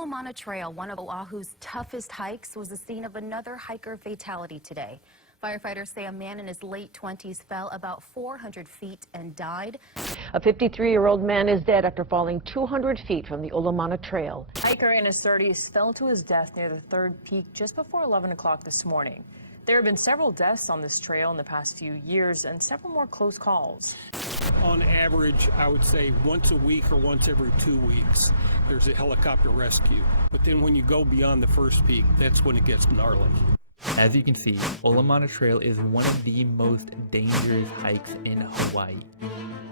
Olamana Trail, one of Oahu's toughest hikes, was the scene of another hiker fatality today. Firefighters say a man in his late 20s fell about 400 feet and died. A 53-year-old man is dead after falling 200 feet from the Olamana Trail. Hiker in his 30s fell to his death near the third peak just before 11 o'clock this morning. There have been several deaths on this trail in the past few years and several more close calls. On average, I would say once a week or once every 2 weeks, there's a helicopter rescue. But then when you go beyond the first peak, that's when it gets gnarly. As you can see, Olamana Trail is one of the most dangerous hikes in Hawaii.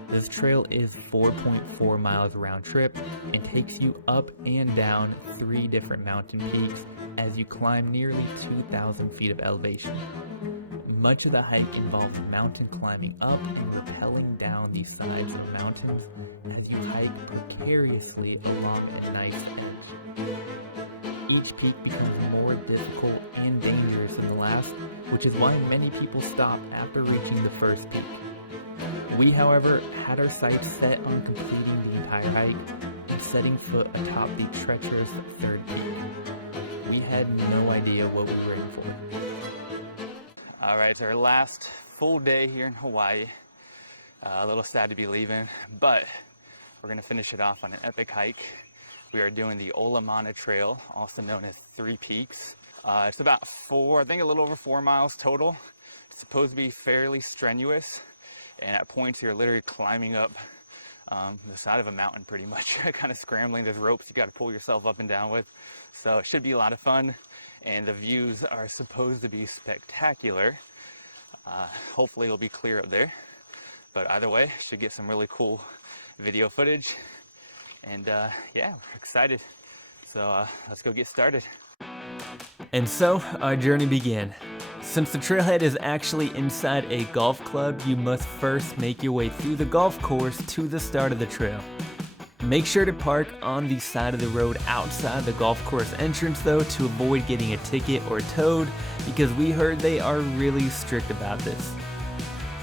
This trail is 4.4 miles round trip and takes you up and down 3 different mountain peaks as you climb nearly 2,000 feet of elevation. Much of the hike involves mountain climbing up and rappelling down the sides of mountains as you hike precariously along a nice edge. Each peak becomes more difficult and dangerous than the last, which is why many people stop after reaching the first peak. We, however, had our sights set on completing the entire hike and setting foot atop the treacherous third peak. We had no idea what we were in for. Alright, it's our last full day here in Hawaii. A little sad to be leaving, but we're going to finish it off on an epic hike. We are doing the Olamana Trail, also known as 3 Peaks. It's about a little over 4 miles total. It's supposed to be fairly strenuous, and at points you're literally climbing up the side of a mountain pretty much, kind of scrambling. There's ropes you got to pull yourself up and down with. So it should be a lot of fun, and the views are supposed to be spectacular. Hopefully it'll be clear up there, but either way, should get some really cool video footage. And yeah, we're excited. So let's go get started. And so our journey began. Since the trailhead is actually inside a golf club, you must first make your way through the golf course to the start of the trail. Make sure to park on the side of the road outside the golf course entrance though, to avoid getting a ticket or towed, because we heard they are really strict about this.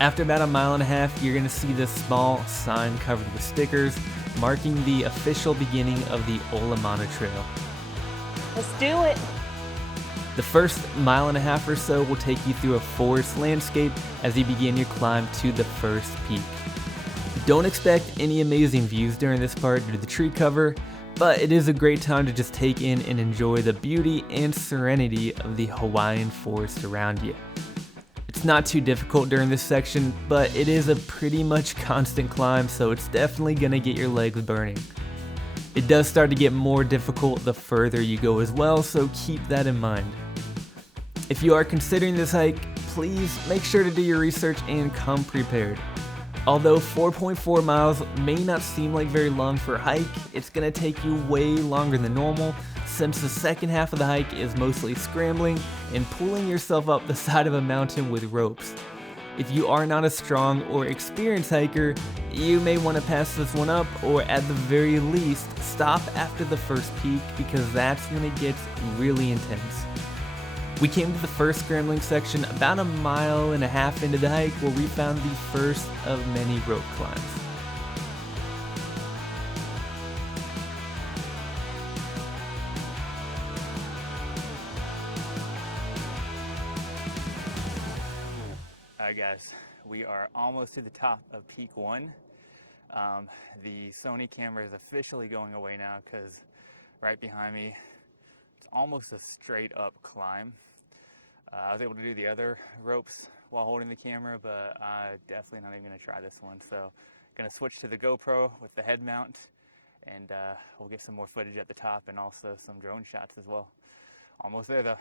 After about 1.5 miles, you're going to see this small sign covered with stickers marking the official beginning of the Olamana Trail. Let's do it! The first 1.5 miles or so will take you through a forest landscape as you begin your climb to the first peak. Don't expect any amazing views during this part due to the tree cover, but it is a great time to just take in and enjoy the beauty and serenity of the Hawaiian forest around you. It's not too difficult during this section, but it is a pretty much constant climb, so it's definitely gonna get your legs burning. It does start to get more difficult the further you go as well, so keep that in mind. If you are considering this hike, please make sure to do your research and come prepared. Although 4.4 miles may not seem like very long for a hike, it's gonna take you way longer than normal, since the second half of the hike is mostly scrambling and pulling yourself up the side of a mountain with ropes. If you are not a strong or experienced hiker, you may want to pass this one up, or at the very least, stop after the first peak, because that's when it gets really intense. We came to the first scrambling section about 1.5 miles into the hike, where we found the first of many rope climbs. Alright guys, we are almost to the top of peak 1. The Sony camera is officially going away now because right behind me, it's almost a straight up climb. I was able to do the other ropes while holding the camera, but I'm definitely not even going to try this one. So going to switch to the GoPro with the head mount, and we'll get some more footage at the top and also some drone shots as well. Almost there though.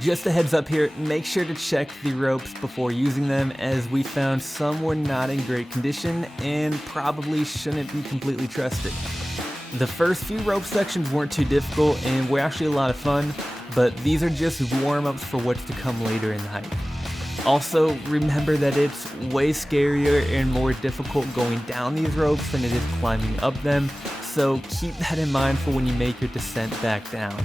Just a heads up here, make sure to check the ropes before using them, as we found some were not in great condition and probably shouldn't be completely trusted. The first few rope sections weren't too difficult and were actually a lot of fun, but these are just warm-ups for what's to come later in the hike. Also, remember that it's way scarier and more difficult going down these ropes than it is climbing up them, so keep that in mind for when you make your descent back down.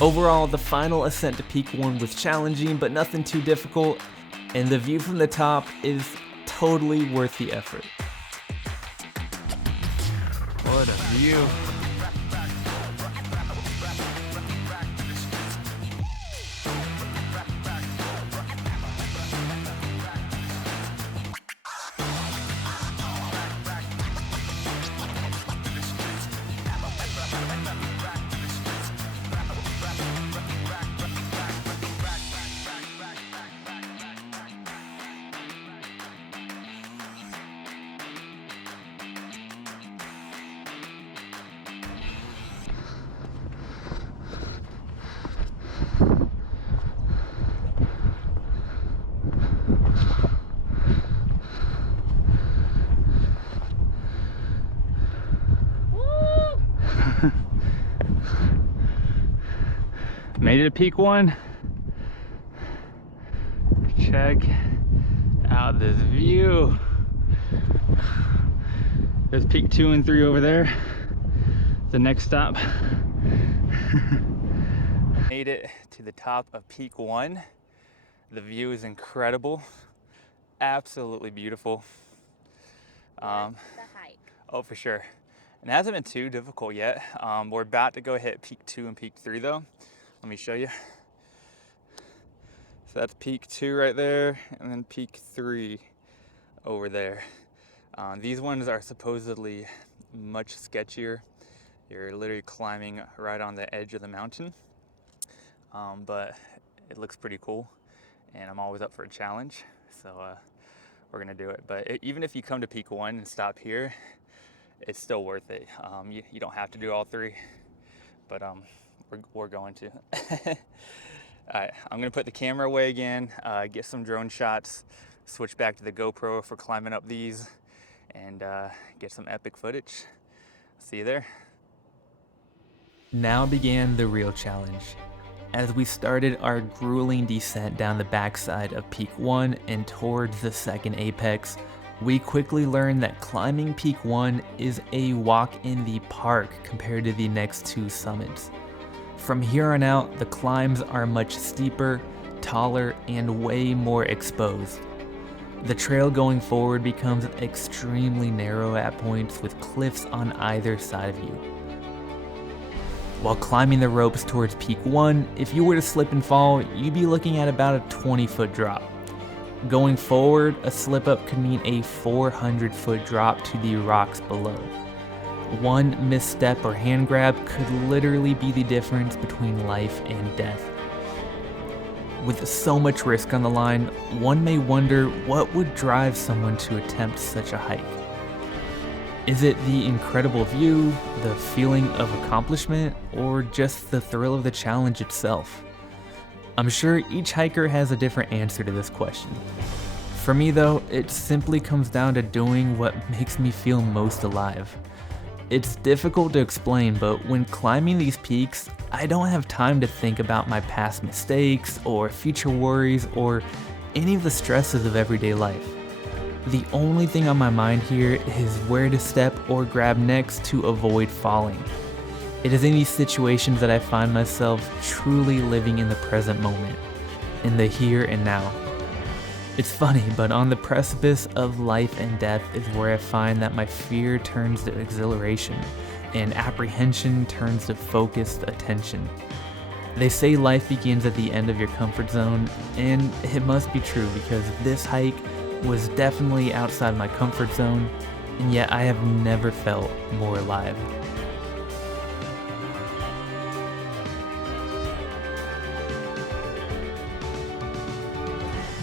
Overall, the final ascent to Peak 1 was challenging, but nothing too difficult, and the view from the top is totally worth the effort. What a view. Made it to peak 1. Check out this view. There's peak 2 and 3 over there. The next stop. Made it to the top of peak 1. The view is incredible. Absolutely beautiful. The hike. Oh, for sure. And it hasn't been too difficult yet. We're about to go hit peak 2 and peak 3 though. Let me show you. So that's peak 2 right there, and then peak 3 over there. These ones are supposedly much sketchier. You're literally climbing right on the edge of the mountain. But it looks pretty cool, and I'm always up for a challenge. So we're gonna do it. But even if you come to peak 1 and stop here, it's still worth it. You don't have to do all 3, but we're going to. All right, I'm gonna put the camera away again, get some drone shots, switch back to the GoPro for climbing up these, and get some epic footage. See you there. Now began the real challenge. As we started our grueling descent down the backside of peak 1 and towards the second apex, we quickly learned that climbing peak 1 is a walk in the park compared to the next 2 summits. From here on out, the climbs are much steeper, taller, and way more exposed. The trail going forward becomes extremely narrow at points with cliffs on either side of you. While climbing the ropes towards peak 1, if you were to slip and fall, you'd be looking at about a 20-foot drop. Going forward, a slip up could mean a 400-foot drop to the rocks below. One misstep or hand grab could literally be the difference between life and death. With so much risk on the line, one may wonder what would drive someone to attempt such a hike. Is it the incredible view, the feeling of accomplishment, or just the thrill of the challenge itself? I'm sure each hiker has a different answer to this question. For me though, it simply comes down to doing what makes me feel most alive. It's difficult to explain, but when climbing these peaks, I don't have time to think about my past mistakes or future worries or any of the stresses of everyday life. The only thing on my mind here is where to step or grab next to avoid falling. It is in these situations that I find myself truly living in the present moment, in the here and now. It's funny, but on the precipice of life and death is where I find that my fear turns to exhilaration and apprehension turns to focused attention. They say life begins at the end of your comfort zone, and it must be true because this hike was definitely outside my comfort zone, and yet I have never felt more alive.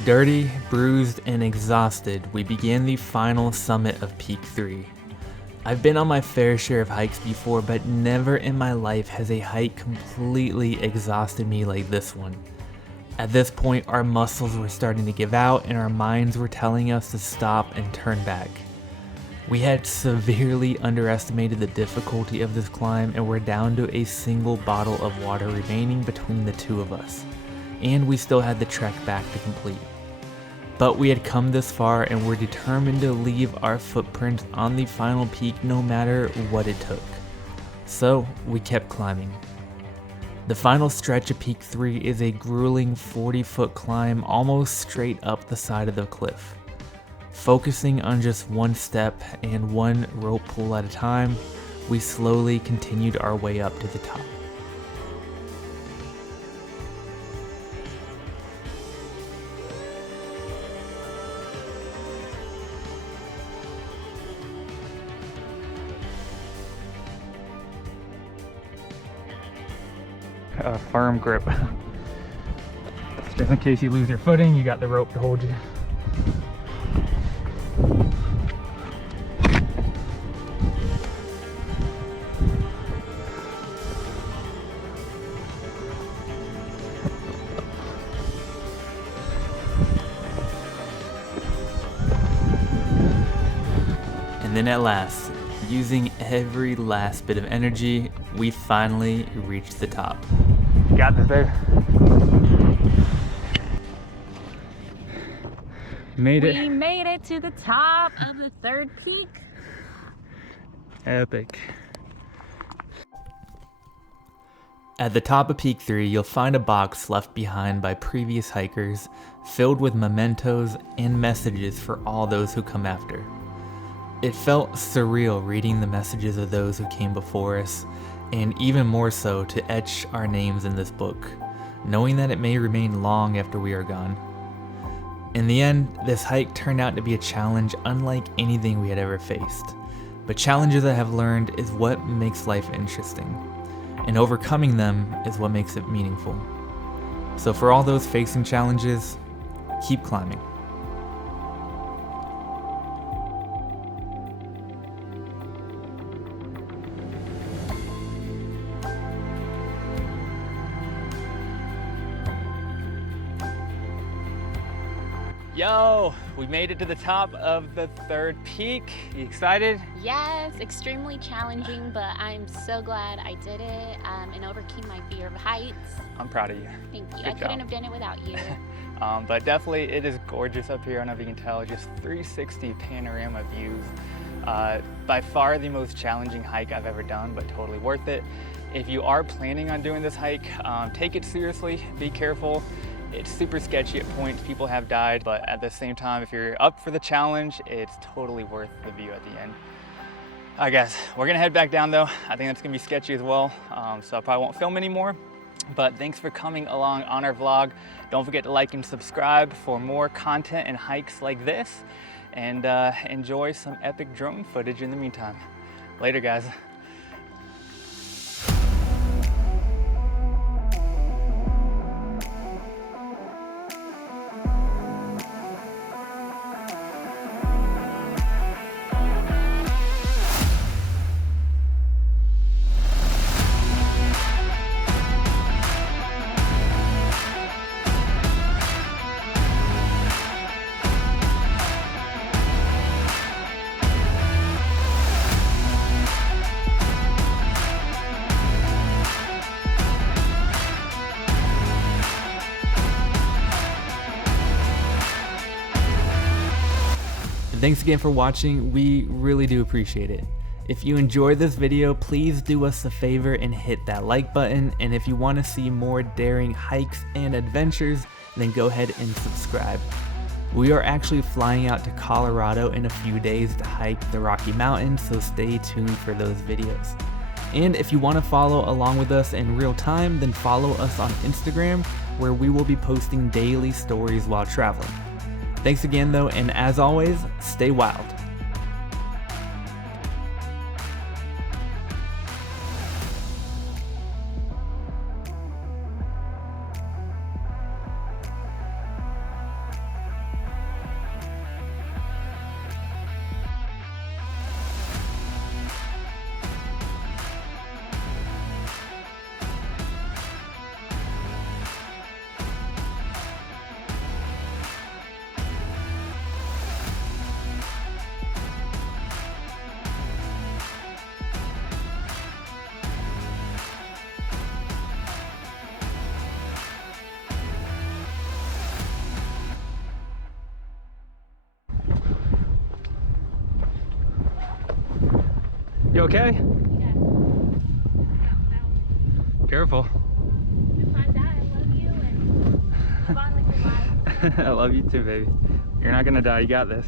Dirty, bruised, and exhausted, we began the final summit of Peak 3. I've been on my fair share of hikes before, but never in my life has a hike completely exhausted me like this one. At this point, our muscles were starting to give out and our minds were telling us to stop and turn back. We had severely underestimated the difficulty of this climb and were down to a single bottle of water remaining between the two of us. And we still had the trek back to complete. But we had come this far and were determined to leave our footprints on the final peak no matter what it took. So we kept climbing. The final stretch of Peak 3 is a grueling 40-foot climb almost straight up the side of the cliff. Focusing on just one step and one rope pull at a time, we slowly continued our way up to the top. A firm grip. Just in case you lose your footing, you got the rope to hold you. And then at last, using every last bit of energy, we finally reached the top. Got this, babe. Made it. We made it to the top of the third peak. Epic. At the top of Peak 3, you'll find a box left behind by previous hikers, filled with mementos and messages for all those who come after. It felt surreal reading the messages of those who came before us, and even more so to etch our names in this book, knowing that it may remain long after we are gone. In the end, this hike turned out to be a challenge unlike anything we had ever faced. But challenges I have learned is what makes life interesting, and overcoming them is what makes it meaningful. So for all those facing challenges, keep climbing. Yo, we made it to the top of the third peak. You excited? Yes, extremely challenging, but I'm so glad I did it and overcame my fear of heights. I'm proud of you. Thank you. Good I couldn't job. have done it without you. But definitely it is gorgeous up here. I don't know if you can tell, just 360 panorama views. By far the most challenging hike I've ever done, but totally worth it. If you are planning on doing this hike, take it seriously, be careful. It's super sketchy at points, people have died, but at the same time, if you're up for the challenge, it's totally worth the view at the end. I guess we're gonna head back down though. I think that's gonna be sketchy as well, so I probably won't film anymore. But thanks for coming along on our vlog. Don't forget to like and subscribe for more content and hikes like this, and enjoy some epic drone footage in the meantime. Later, guys. Thanks again for watching, we really do appreciate it. If you enjoyed this video, please do us a favor and hit that like button, and if you want to see more daring hikes and adventures, then go ahead and subscribe. We are actually flying out to Colorado in a few days to hike the Rocky Mountains, so stay tuned for those videos. And if you want to follow along with us in real time, then follow us on Instagram, where we will be posting daily stories while traveling. Thanks again though, and as always, stay wild. You okay? Yeah. Careful. If I die, I love you and live on with your life. I love you too, baby. You're not gonna die, you got this.